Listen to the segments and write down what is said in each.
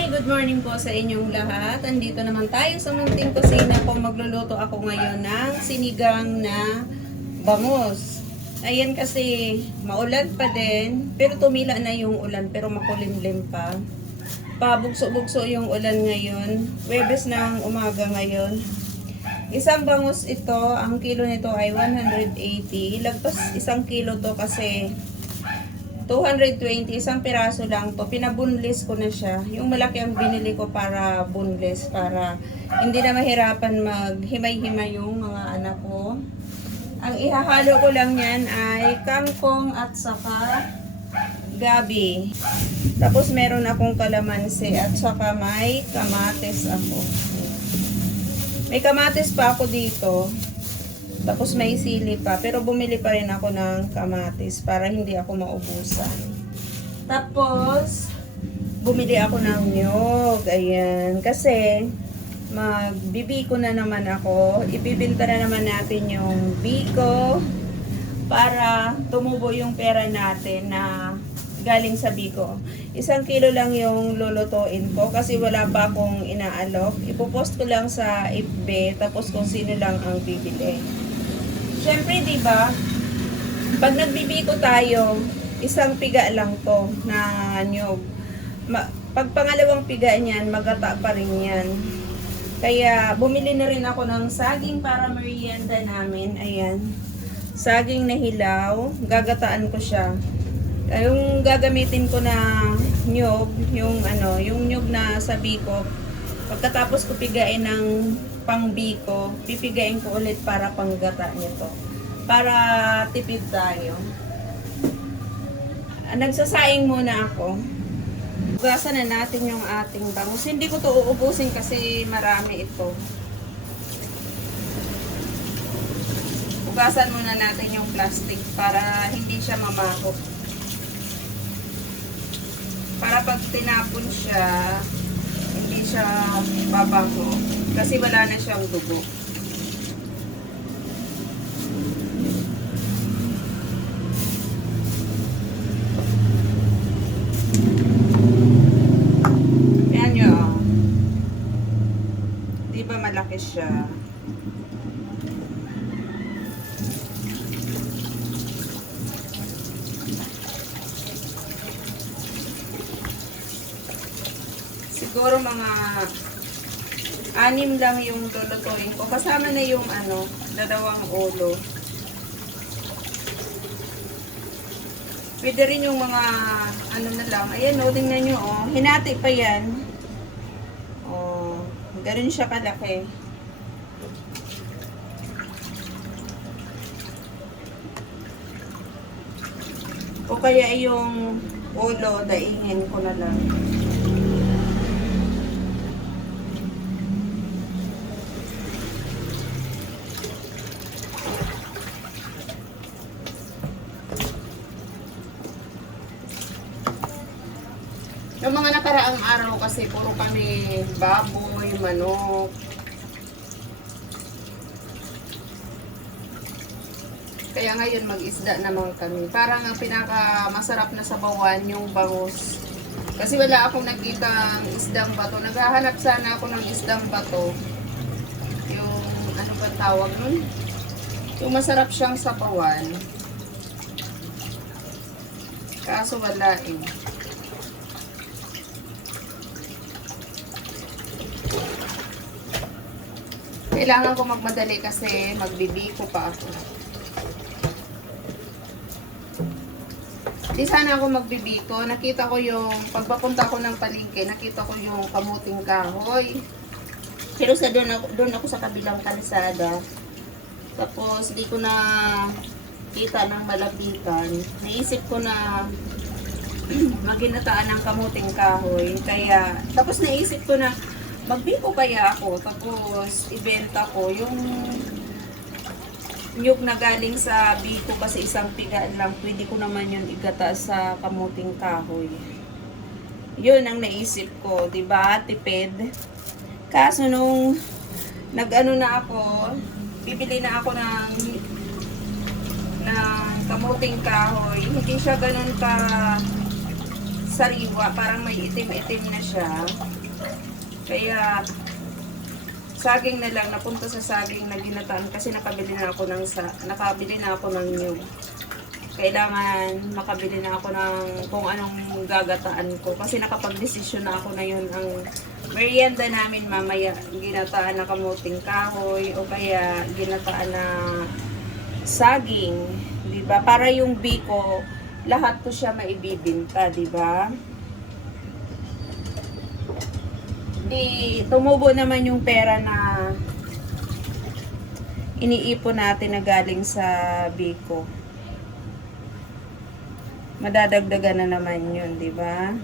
Hi! Good morning po sa inyong lahat. Andito naman tayo sa munting kusina ko. Magluluto ako ngayon ng sinigang na bangus. Ayan kasi maulan pa din. Pero tumila na yung ulan pero makulimlim pa. Pabugso-bugso yung ulan ngayon. Webes ng umaga ngayon. Isang bangus ito, ang kilo nito ay 180. Lagpas isang kilo to kasi 220, isang piraso lang to. Pinabunlis ko na siya. Yung malaki ang binili ko para bunlis, para hindi na mahirapan maghimay-himay yung mga anak ko. Ang ihahalo ko lang yan ay kangkong at saka gabi. Tapos meron akong kalamansi at saka may kamates ako. May kamates pa ako dito. Tapos may sili pa. Pero bumili pa rin ako ng kamatis para hindi ako maubusan. Tapos, bumili ako ng nyog. Ayan. Kasi, magbibiko na naman ako. Ibibinta na naman natin yung biko para tumubo yung pera natin na galing sa biko. Isang kilo lang yung lulutuin ko kasi wala pa akong inaalok. Ipopost ko lang sa FB tapos kung sino lang ang bibili. Siyempre, di ba? Pag nagbibiko tayo, isang piga lang to na nyog. Pag pangalawang piga niyan, magata pa rin yan. Kaya, bumili na rin ako ng saging para merienda namin. Ayan. Saging na hilaw. Gagataan ko siya. Yung gagamitin ko na nyog, yung ano, yung nyog na sa biko, pagkatapos ko pigain ng pangbiko, pipigain ko ulit para panggata nito. Para tipid tayo. Nagsasaing muna ako. Ugasan na natin yung ating bangus. Hindi ko to uubusin kasi marami ito. Ugasan muna natin yung plastic para hindi siya mamahok. Para pag tinapon siya, hindi siya babago. Kasi wala na siyang dugo. Yan nyo. oh. Di ba malaki siya? Siguro mga anim lang yung lulutuin ko. Kasama na yung ano, dalawang ulo. Pwede rin yung mga ano na lang. Ayan o, tingnan nyo o. Hinati pa yan. O, ganun siya kalaki. O kaya yung ulo, daingin ko na lang. Yung mga nakaraang araw kasi baboy, manok. Kaya ngayon mag-isda naman kami. Parang ang pinaka masarap na sabawan yung bangus. Kasi wala akong nakitang isdang bato. Naghahanap sana ako ng isdang bato. Yung ano ba tawag nun? Yung masarap siyang sabawan. Kaso wala eh. Kailangan ko magmadali kasi magbibiko pa ako. Di sana ako magbibiko. Nakita ko yung, pagpapunta ko ng palengke, nakita ko yung kamuting kahoy. Pero sa doon ako, doon ako sa kabilang kalsada. Tapos, di ko na kita ng malapitan. Naisip ko na maginataan ng kamuting kahoy. Kaya, tapos naisip ko na magbiko kaya ako. Tapos, ibenta ko yung nyug na galing sa biko kasi isang pigaan lang. Pwede ko naman yun igata sa kamuting kahoy. Yun ang naisip ko, 'di ba? Tipid. Kaso nung nag-ano na ako, bibili na ako ng ng kamuting kahoy. Hindi siya ganun ka sariwa, parang may itim-itim na siya. Kaya saging na lang napunta sa saging na ginataan kasi nakabili na ako ng sa nakabili na ako ng new. Kailangan makabili na ako ng kung anong gagataan ko kasi nakapag-desisyon na ako na yun ang merienda namin mamaya ginataan na kamuting kahoy o kaya ginataan na saging, 'di ba? Para yung biko lahat ko siya maibibinta, 'di ba? Di tumubo naman yung pera na iniipon natin na galing sa biko. Madadagdagan na naman yun, 'di ba?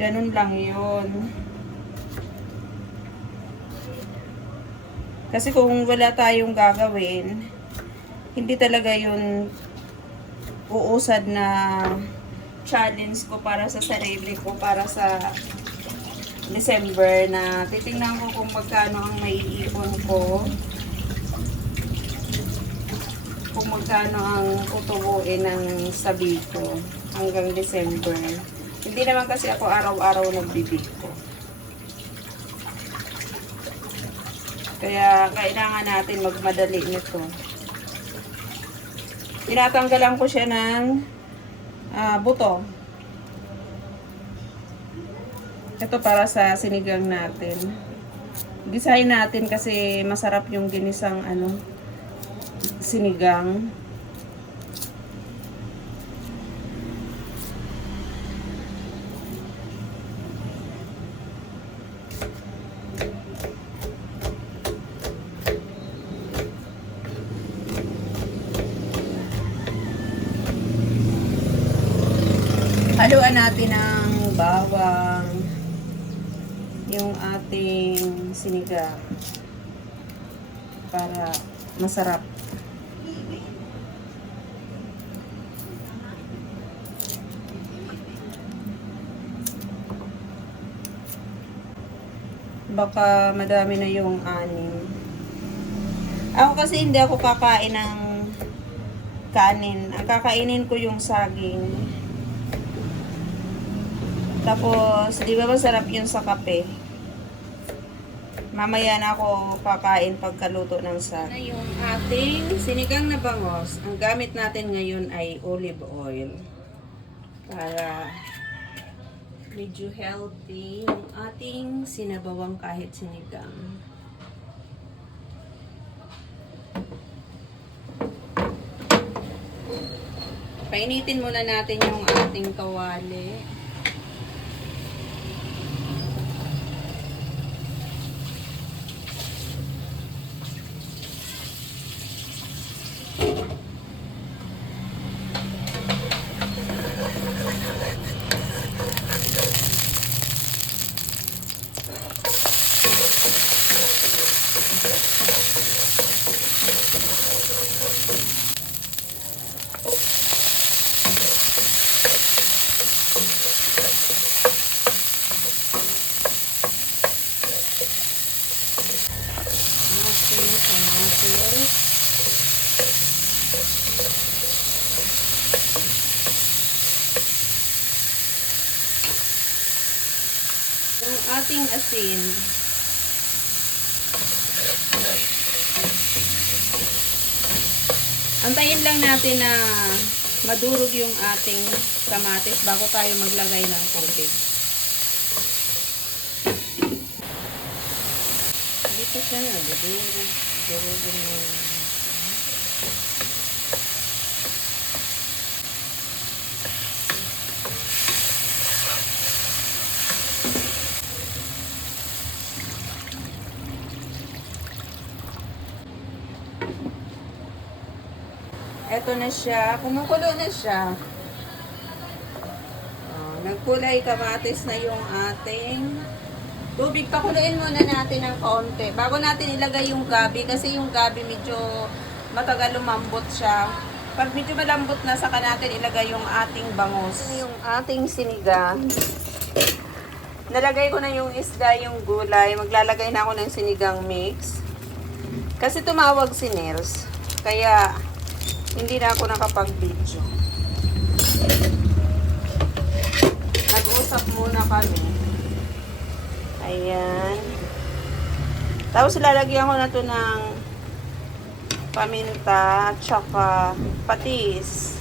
Ganun lang yun. Kasi kung wala tayong gagawin, hindi talaga yun uusad na challenge ko para sa sarili ko, para sa December na titingnan ko kung magkano ang maiipon ko. Kung magkano ang tutubuin ng sabi ko hanggang December. Hindi naman kasi ako araw-araw nagbibig ko. Kaya kailangan natin magmadali nito. Tinatanggalan ko siya ng ah, buto. Ito para sa sinigang natin. Gisahin natin kasi masarap yung ginisang ano sinigang. Haluan natin ng bawang yung ating sinigang para masarap. Baka madami na yung anim. Ako kasi hindi ako kakain ng kanin. Ang kakainin ko yung saging. Tapos, di ba masarap yun sa kape? Mamaya na ako kakain pagkaluto ng saging. Na yung ating sinigang na bangos. Ang gamit natin ngayon ay olive oil. Para medyo healthy yung ating sinabawang kahit sinigang. Painitin muna natin yung ating kawali. Ating kamatis. Ang ating asin. Antayin lang natin na madurog yung ating kamatis bago tayo maglagay ng tubig. Dito siya na, durog. Durogin mo. Eto na siya. Kumukulo na siya. Oh, nagkulay kamatis na yung ating tubig. Pakuluin muna natin ng kaunti. Bago natin ilagay yung gabi. Kasi yung gabi medyo matagal lumambot siya. Pag medyo malambot na, saka natin ilagay yung ating bangus. Yung ating sinigang. Nalagay ko na yung isda, yung gulay. Maglalagay na ako ng sinigang mix. Kasi tumawag si Nels. Kaya, hindi na ako nakapag-video. Nag-usap muna kami. Ayan. Tapos lalagyan ko na to ng paminta at saka patis.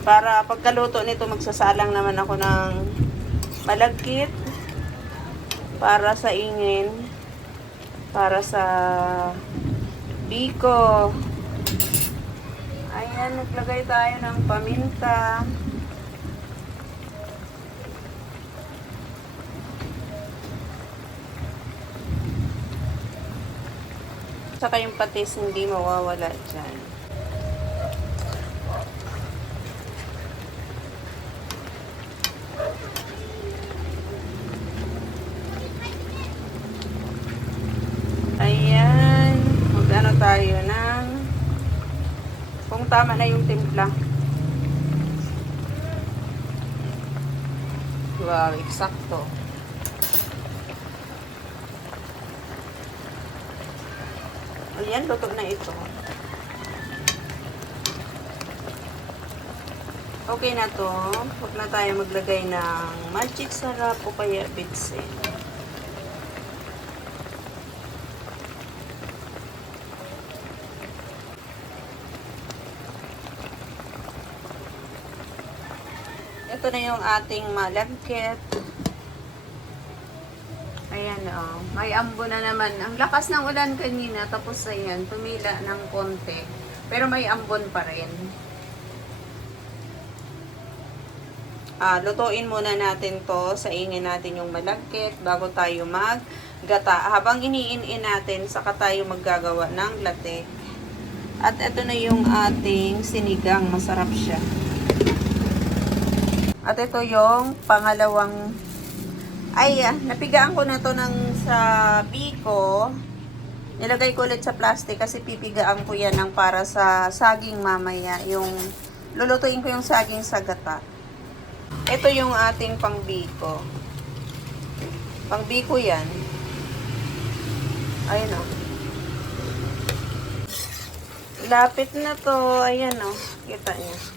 Para pagkaluto nito magsasalang naman ako ng malagkit para sa ingin para sa biko ayan naglagay tayo ng paminta. Saka yung patis hindi mawawala dyan Ayan. Magano tayo ng kung tama na yung timpla. Wow, eksakto. Ayan, luto na ito. Okay na to. Huwag na tayo maglagay ng magic sarap o kaya bitsin. Ito na yung ating malagkit. Ayan o. May ambo na naman. Ang lakas ng ulan kanina. Tapos ayan, tumila ng konti. Pero may ambon pa rin. Ah, lutuin muna natin to sa ingin natin yung malagkit bago tayo maggata. Habang iniin-in natin, saka tayo maggagawa ng latte. At ito na yung ating sinigang. Masarap siya. At ito yung pangalawang ay ah, napigaan ko na to ng sa biko. Nilagay ko ulit sa plastic kasi pipigaan ko yan ng para sa saging mamaya. Yung lulutuin ko yung saging sa gata. Ito yung ating pangbiko. Pangbiko yan. Ayun o. Lapit na to. Ayan o. Kita niyo.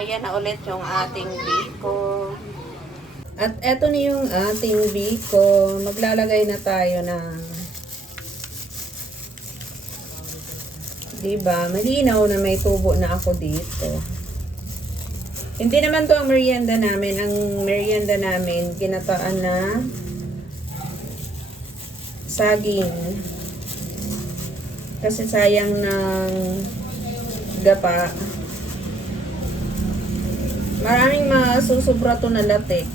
Ayan na ulit yung ating biko. At eto na yung ating biko. Maglalagay na tayo ng Diba? Malinaw na may tubo na ako dito. Hindi naman to ang merienda namin. Ang merienda namin, ginataan na saging. Kasi sayang ng gata. Maraming masusubra to na latek.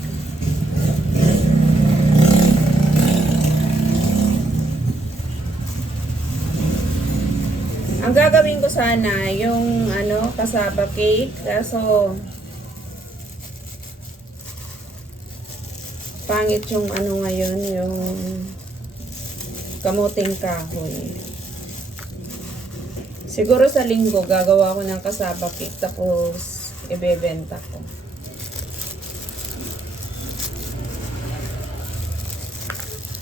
Ang gagawin ko sana, yung ano, kasaba cake. Kaso, pangit yung ano ngayon, yung kamuting kahoy. Siguro sa linggo, gagawa ko ng kasaba cake. Tapos, ibebenta ko.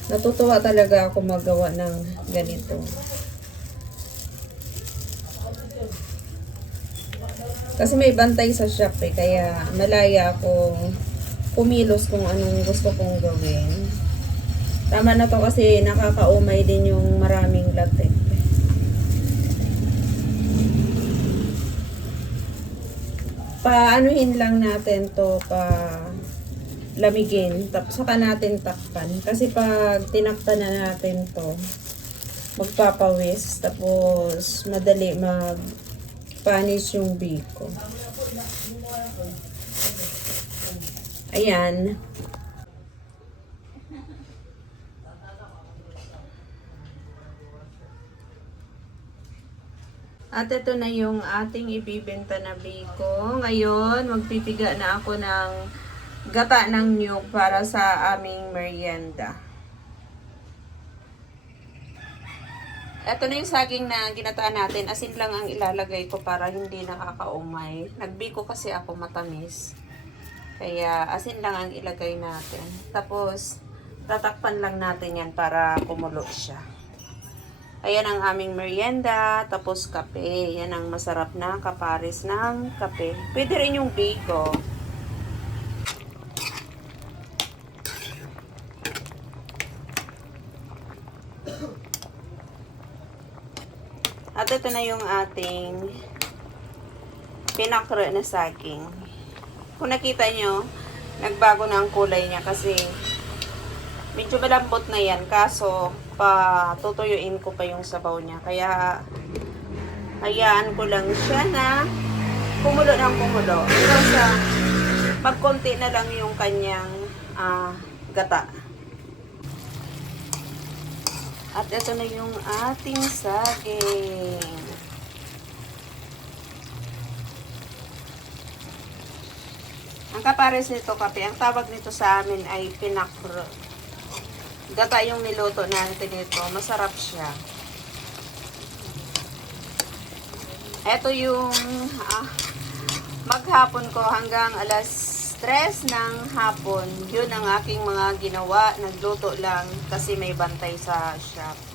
Natutuwa talaga ako magawa ng ganito. Kasi may bantay sa shop eh, kaya malaya ako kumilos kung anong gusto kong gawin. Tama na to kasi nakakaumay din yung maraming latte. Paanuhin lang natin to pa lamigin. Tapos saka natin takpan. Kasi pag tinakpan na natin to, magpapawis. Tapos madali mag panis yung biko. Ayan. At ito na yung ating ibibenta na biko. Ngayon, magpipiga na ako ng gata ng nyug para sa aming merienda. Ito na yung saging na ginataan natin. Asin lang ang ilalagay ko para hindi nakakaumay. Nagbiko kasi ako matamis. Kaya asin lang ang ilagay natin. Tapos, Tatakpan lang natin yan para kumulo siya. Ayan ang aming merienda, tapos kape. Yan ang masarap na kapares ng kape. Pwede rin yung biko. At ito na yung ating pinakro na saging. Kung nakita nyo, nagbago na ang kulay niya kasi medyo malambot na yan. Kaso, pa tutuyuin ko pa yung sabaw niya. Kaya, hayaan ko lang siya na kumulo ng kumulo. Pero sa magkonti na lang yung kanyang ah, gata. At ito na yung ating saging. Ang kapares nito kape, ang tawag nito sa amin ay pinakro. Gata yung niluto natin nito. Masarap siya. Ito yung ah, maghapon ko hanggang alas 3 ng hapon. Yun ang aking mga ginawa. Nagluto lang kasi may bantay sa shop.